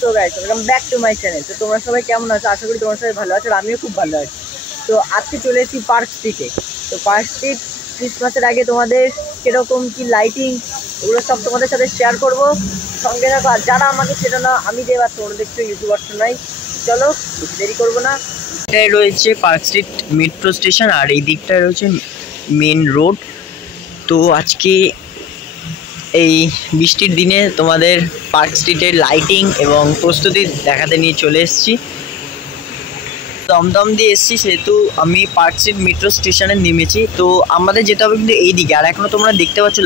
So guys, welcome back to my channel. তো তোমরা সবাই কেমন আছো? আশা করি তোমরা সবাই ভালো আছো, আর আমিও খুব ভালো আছি। তো আজকে চলে এসেছি পার্ক স্ট্রিটে। তো পার্ক স্ট্রিট ক্রিসমাসের আগে তোমাদের কীরকম কী লাইটিং, ওগুলো সব তোমাদের সাথে শেয়ার করবো। সঙ্গে থাকো। আর যারা আমাকে চেনো না, আমি যে এবার তোমরা দেখছো ইউটিউবার নাই, চলো দেরি করবো না। এটাই রয়েছে পার্ক স্ট্রিট মেট্রো স্টেশন, আর এই দিকটায় রয়েছে মেন রোড। তো আজকে এই বৃষ্টির দিনে তোমাদের পার্ক স্ট্রিটের লাইটিং এবং প্রস্তুতি দেখাতে নিয়ে চলে এসেছি। দমদম দিয়ে এসেছি, সেহেতু আমি পার্ক স্ট্রিট মেট্রো স্টেশনে নেমেছি। তো আমাদের যেতে হবে কিন্তু এই দিকে। আর এখনও তোমরা দেখতে পাচ্ছ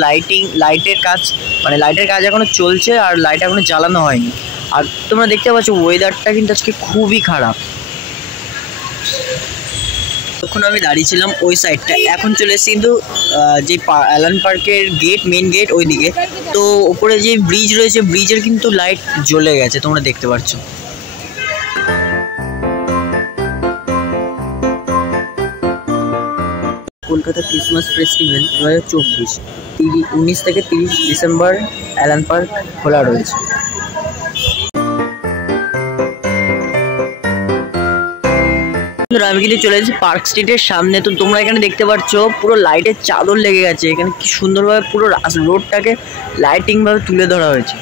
লাইটের কাজ, মানে লাইটের কাজ এখনও চলছে, আর লাইট এখনও জ্বালানো হয়নি। আর তোমরা দেখতে পাচ্ছ ওয়েদারটা কিন্তু আজকে খুবই খারাপ। তখন আমি দাঁড়িয়েছিলাম ওই সাইডটা, এখন চলে এসেছি কিন্তু যে অ্যালান পার্কের গেট, মেন গেট ওই দিকে। তো ওপরে যে ব্রিজ রয়েছে, ব্রিজের কিন্তু লাইট জ্বলে গেছে, তোমরা দেখতে পাচ্ছ। কলকাতা ক্রিসমাস ফেস্টিভ্যাল 2024 19 থেকে 30 ডিসেম্বর অ্যালান পার্ক খোলা রয়েছে। আমি কিন্তু চলে এসেছি পার্ক স্ট্রিটের সামনে। তো তোমরা এখানে দেখতে পাচ্ছ পুরো লাইটের চাদর লেগে গেছে। এখানে কি সুন্দরভাবে পুরো রোডটাকে লাইটিং ভাবে তুলে ধরা হয়েছে।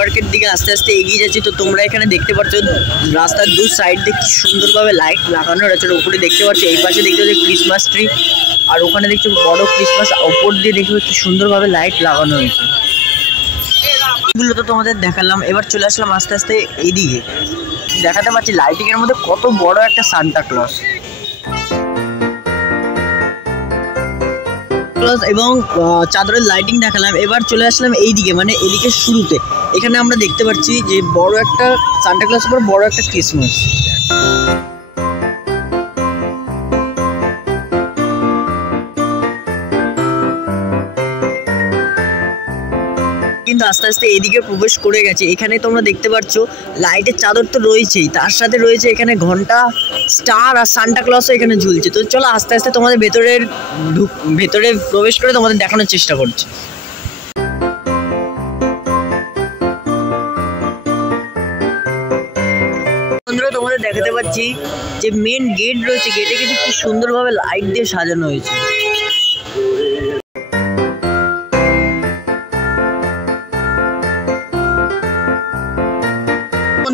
পার্কের দিকে আস্তে আস্তে এগিয়ে যাচ্ছি। তো তোমরা এখানে দেখতে পাচ্ছ রাস্তার দু সাইড দিয়ে কি সুন্দরভাবে লাইট লাগানো রয়েছে। উপরে দেখতে পাচ্ছ, এই পাশে দেখতে পাচ্ছ ক্রিসমাস ট্রি, আর ওখানে দেখছো বড় ক্রিসমাস, ওপর দিয়ে দেখবে কি সুন্দরভাবে লাইট লাগানো হয়েছে। এগুলো তো তোমাদের দেখালাম। এবার চলে আসলাম আস্তে আস্তে এইদিকে। দেখাতে পাচ্ছি লাইটিং এর মধ্যে কত বড় একটা সান্টা ক্লজ এবং চাদরের লাইটিং দেখালাম। এবার চলে আসলাম এইদিকে, মানে এদিকে শুরুতে। এখানে আমরা দেখতে পাচ্ছি যে বড় একটা সান্টা ক্লজ, পর বড় একটা ক্রিসমাস। কিন্তু আস্তে আস্তে এদিকে প্রবেশ করে গেছে। এখানে তোমরা দেখতে পাচ্ছ লাইটের চাদর তো রয়েছেই, তার সাথে রয়েছে এখানে ঘন্টা, স্টার আর সান্টা ক্লজও এখানে ঝুলছে। তো চলো আস্তে আস্তে তোমাদের ভেতরে প্রবেশ করে তোমাদের দেখানোর চেষ্টা করছি। বন্ধুরা, তোমাদের দেখাতে পাচ্ছি যে মেন গেট রয়েছে, গেটে কিন্তু খুব সুন্দরভাবে লাইট দিয়ে সাজানো হয়েছে।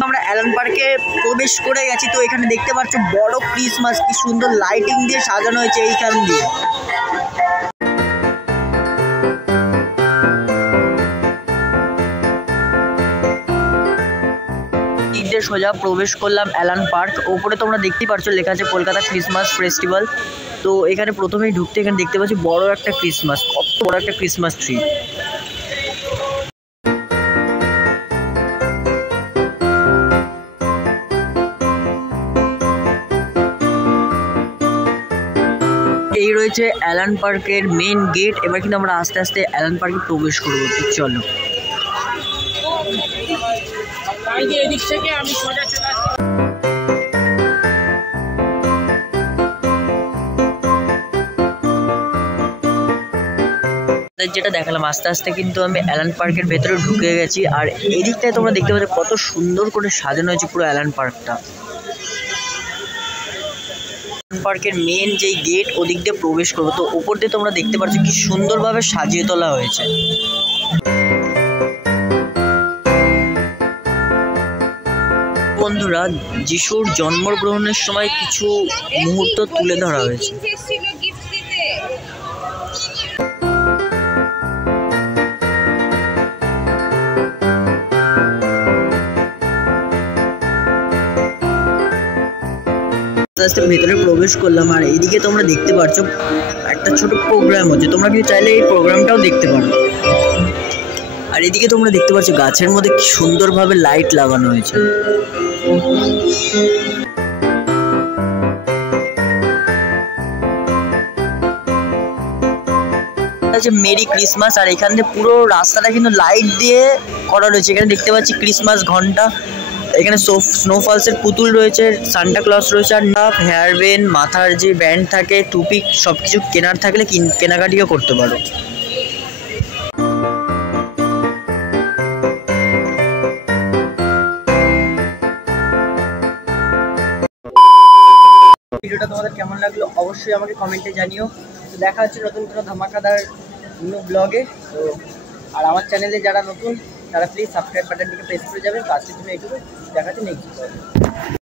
আমরা অ্যালান পার্কে প্রবেশ করে গেছি। তো এখানে দেখতে পাচ্ছ বড় ক্রিসমাস, কি সুন্দর লাইটিং দিয়ে সাজানো হয়েছে এইখান দিয়ে। সোজা প্রবেশ করলাম অ্যালান পার্ক। ওপরে তোমরা দেখতেই পাচ্ছ লেখা আছে কলকাতা ক্রিসমাস ফেস্টিভ্যাল। তো এখানে প্রথমেই ঢুকতে এখানে দেখতে পাচ্ছি বড় একটা ক্রিসমাস, কত বড় একটা ক্রিসমাস ট্রি। এই রয়েছে অ্যালান পার্কের মেন গেট। এবার কিন্তু আমরা আস্তে আস্তে অ্যালান পার্কে প্রবেশ করবো। তো চলো। যেটা দেখালাম, আস্তে আস্তে কিন্তু আমি অ্যালান পার্কের ভেতরে ঢুকে গেছি। আর এদিকটায় তোমরা দেখতে পাচ্ছ কত সুন্দর করে সাজানো হয়েছে পুরো অ্যালান পার্কটা। পার্কের মেন যেই গেট, ওদিক দিয়ে প্রবেশ করবো। তো উপর দিয়ে তোমরা দেখতে পাচ্ছ কি সুন্দরভাবে সাজিয়ে তোলা হয়েছে। বন্ধুরা, যিশুর জন্মগ্রহণের সময় কিছু মুহূর্ত তুলে ধরা হয়েছে। আস্তে আস্তে ভেতরে প্রবেশ করলাম। আর এইদিকে তোমরা দেখতে পাচ্ছ একটা ছোট প্রোগ্রাম হচ্ছে, তোমরা কিন্তু চাইলে এই প্রোগ্রামটাও দেখতে পারো। আর এদিকে তোমরা দেখতে পাচ্ছ গাছের মধ্যে কি সুন্দরভাবে লাইট লাগানো হয়েছে। Merry Christmas. আর এখান থেকে পুরো রাস্তাটা কিন্তু লাইট দিয়ে করা রয়েছে। এখানে দেখতে পাচ্ছি ক্রিসমাস ঘন্টা, এখানে স্নোফলসের পুতুল রয়েছে, সান্টা ক্লজ রয়েছে, আর হেয়ার ব্যান্ড, মাথার যে ব্যান্ড থাকে, টুপি, সব কিছু কেনার থাকলে কেনাকাটিও করতে পারো। ভিডিওটা তোমাদের কেমন লাগলো অবশ্যই আমাকে কমেন্টে জানিও। তো দেখা হচ্ছে নতুন কোনো ধামাকাদার নিউ ব্লগে। তো আর আমার চ্যানেলে যারা নতুন তারা প্লিজ সাবস্ক্রাইব বাটনটিকে প্রেস করে যাবেন। তো আজকে তুমি এইটুকু, দেখা হচ্ছে নেক্সট ব্লগে।